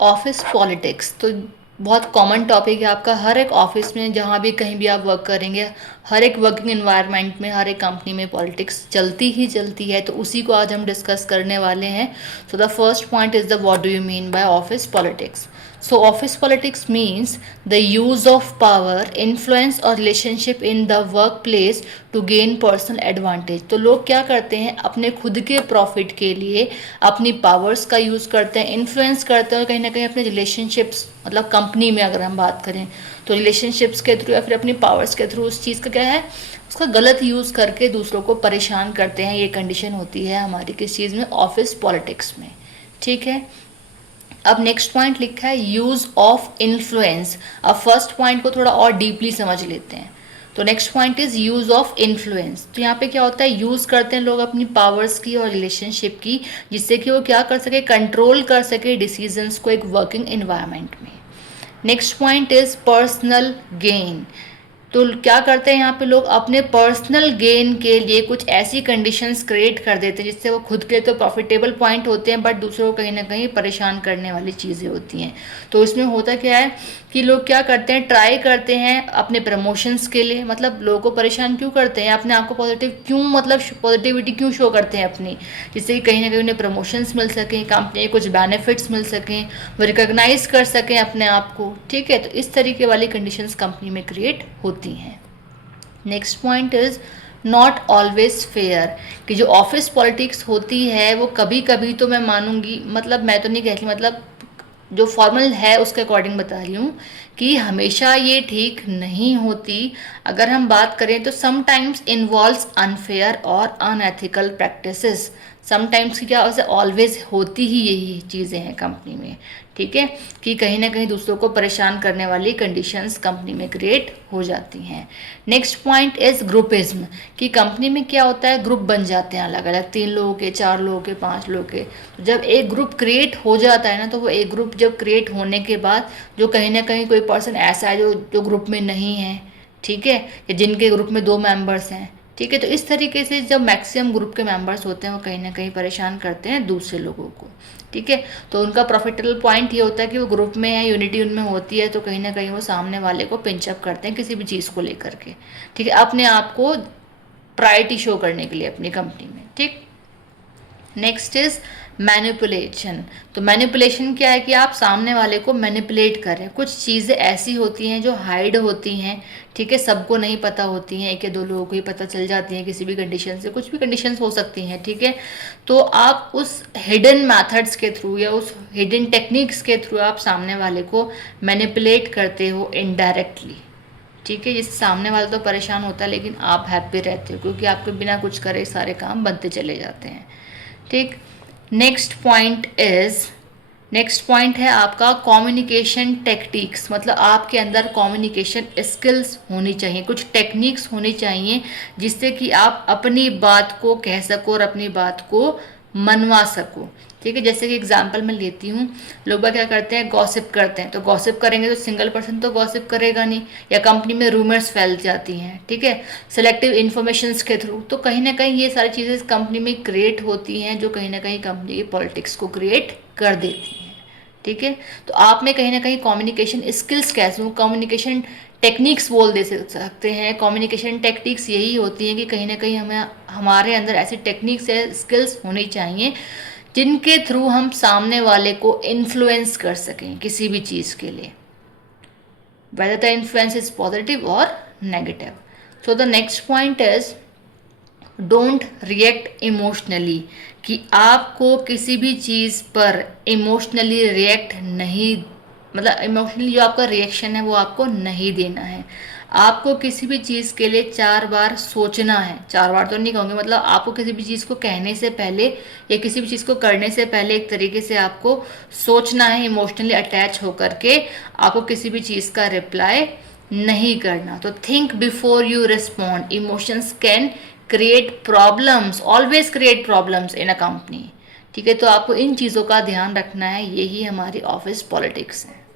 Office politics तो बहुत common topic है आपका। हर एक ऑफिस में, जहाँ भी कहीं भी आप वर्क करेंगे, हर एक वर्किंग एनवायरनमेंट में, हर एक कंपनी में पॉलिटिक्स चलती ही चलती है। तो उसी को आज हम डिस्कस करने वाले हैं। So the first point is the what do you mean by office politics. So office politics means the use of power, influence और relationship in the workplace to gain personal advantage। तो लोग क्या करते हैं, अपने खुद के प्रॉफिट के लिए अपनी पावर्स का यूज़ करते हैं, इन्फ्लुएंस करते हैं, और कहीं ना कहीं अपने रिलेशनशिप्स, मतलब कंपनी में अगर हम बात करें तो रिलेशनशिप्स के थ्रू या फिर अपनी पावर्स के थ्रू उस चीज़ का क्या है, उसका गलत यूज़ करके दूसरों को परेशान करते हैं। ये कंडीशन होती है हमारी किस चीज़ में, ऑफिस पॉलिटिक्स में। ठीक है। अब नेक्स्ट पॉइंट लिखा है यूज ऑफ इन्फ्लुएंस। अब फर्स्ट पॉइंट को थोड़ा और डीपली समझ लेते हैं। तो next point is use of influence. तो यहाँ पे क्या होता है, यूज करते हैं लोग अपनी पावर्स की और रिलेशनशिप की, जिससे कि वो क्या कर सके, कंट्रोल कर सके डिसीजंस को एक वर्किंग एनवायरनमेंट में। Next point is personal gain. तो क्या करते हैं यहाँ पे लोग, अपने पर्सनल गेन के लिए कुछ ऐसी कंडीशंस क्रिएट कर देते हैं जिससे वो खुद के तो प्रॉफिटेबल पॉइंट होते हैं, बट दूसरों को कहीं ना कहीं परेशान करने वाली चीज़ें होती हैं। तो इसमें होता क्या है कि लोग क्या करते हैं, ट्राई करते हैं अपने प्रमोशंस के लिए, मतलब लोगों को परेशान क्यों करते हैं, अपने आप को पॉजिटिव क्यों, मतलब पॉजिटिविटी क्यों शो करते हैं अपनी, जिससे कि कहीं ना कहीं उन्हें प्रमोशंस मिल सकें, कंपनी के कुछ बेनिफिट्स मिल सकें, वो रिकॉग्नाइज कर सकें अपने आप को। ठीक है। तो इस तरीके वाली कंडीशंस कंपनी में क्रिएट होती हैं। Next point is not always fair. कि जो ऑफिस पॉलिटिक्स होती है वो कभी कभी, तो मैं मानूंगी, मतलब मैं तो नहीं कहती, मतलब जो फॉर्मल है उसके अकॉर्डिंग बता रही हूँ कि हमेशा ये ठीक नहीं होती। अगर हम बात करें तो समटाइम्स इन्वॉल्व्स अनफेयर और अनएथिकल प्रैक्टिसेस। समटाइम्स की क्या, वैसे ऑलवेज होती ही यही चीज़ें हैं कंपनी में। ठीक है, कि कहीं ना कहीं दूसरों को परेशान करने वाली कंडीशंस कंपनी में क्रिएट हो जाती हैं। Next point is groupism. कि कंपनी में क्या होता है, ग्रुप बन जाते हैं अलग अलग, 3 लोगों के, 4 लोगों के, 5 लोगों के। तो जब एक ग्रुप क्रिएट हो जाता है ना, तो वो एक ग्रुप जब क्रिएट होने के बाद जो कहीं ना कहीं कोई पर्सन ऐसा है जो ग्रुप में नहीं है, ठीक है, या जिनके ग्रुप में 2 मेंबर्स हैं, ठीक है, तो इस तरीके से जब मैक्सिमम ग्रुप के मेंबर्स होते हैं वो कहीं ना कहीं परेशान करते हैं दूसरे लोगों को। ठीक है। तो उनका प्रॉफिटेबल पॉइंट ये होता है कि वो ग्रुप में है, यूनिटी उनमें होती है, तो कहीं ना कहीं वो सामने वाले को पिंचअप करते हैं किसी भी चीज़ को लेकर के। ठीक है, अपने आप को प्रायोरिटी शो करने के लिए अपनी कंपनी में। ठीक। Next is manipulation. तो मैनिपुलेशन क्या है कि आप सामने वाले को मैनिपुलेट कर रहे हैं। कुछ चीज़ें ऐसी होती हैं जो हाइड होती हैं, ठीक है, सबको नहीं पता होती हैं, 1 या 2 लोगों को ही पता चल जाती हैं किसी भी कंडीशन से, कुछ भी कंडीशंस हो सकती हैं। ठीक है। तो आप उस हिडन मैथड्स के थ्रू या उस हिडन टेक्निक्स के थ्रू आप सामने वाले को मैनिपुलेट करते हो इनडायरेक्टली। ठीक है, जिससे सामने वाला तो परेशान होता है लेकिन आप हैप्पी रहते हो, क्योंकि आपके बिना कुछ करे सारे काम बनते चले जाते हैं। ठीक। नेक्स्ट पॉइंट है आपका कम्युनिकेशन टेक्निक्स। मतलब आपके अंदर कम्युनिकेशन स्किल्स होनी चाहिए, कुछ टेक्निक्स होनी चाहिए जिससे कि आप अपनी बात को कह सको और अपनी बात को मनवा सको। ठीक है, जैसे कि एग्जांपल मैं लेती हूँ, लोग क्या करते हैं, गॉसिप करते हैं। तो गॉसिप करेंगे तो सिंगल पर्सन तो गॉसिप करेगा नहीं, या कंपनी में रूमर्स फैल जाती हैं। ठीक है, सेलेक्टिव इन्फॉर्मेशंस के थ्रू। तो कहीं ना कहीं ये सारी चीज़ें कंपनी में क्रिएट होती हैं जो कहीं ना कहीं कंपनी की पॉलिटिक्स को क्रिएट कर देती हैं। ठीक है, तो आप में कहीं ना कहीं कम्युनिकेशन स्किल्स कैसे हो, कम्युनिकेशन टेक्निक्स बोल दे सकते हैं। कम्युनिकेशन टेक्निक्स यही होती हैं कि कहीं ना कहीं हमें, हमारे अंदर ऐसी टेक्निक्स या स्किल्स होनी चाहिए जिनके थ्रू हम सामने वाले को इन्फ्लुएंस कर सकें किसी भी चीज़ के लिए, whether the influence is positive or negative. So the next point is don't react emotionally. कि आपको किसी भी चीज़ पर इमोशनली रिएक्ट नहीं, मतलब इमोशनली जो आपका रिएक्शन है वो आपको नहीं देना है। आपको किसी भी चीज़ के लिए 4 बार सोचना है। 4 बार तो नहीं कहूँगी, मतलब आपको किसी भी चीज़ को कहने से पहले या किसी भी चीज़ को करने से पहले एक तरीके से आपको सोचना है, इमोशनली अटैच होकर के आपको किसी भी चीज़ का रिप्लाई नहीं करना। तो think before you respond. Emotions can create problems, always create problems in a company. ठीक है, तो आपको इन चीज़ों का ध्यान रखना है। यही हमारी ऑफिस पॉलिटिक्स है।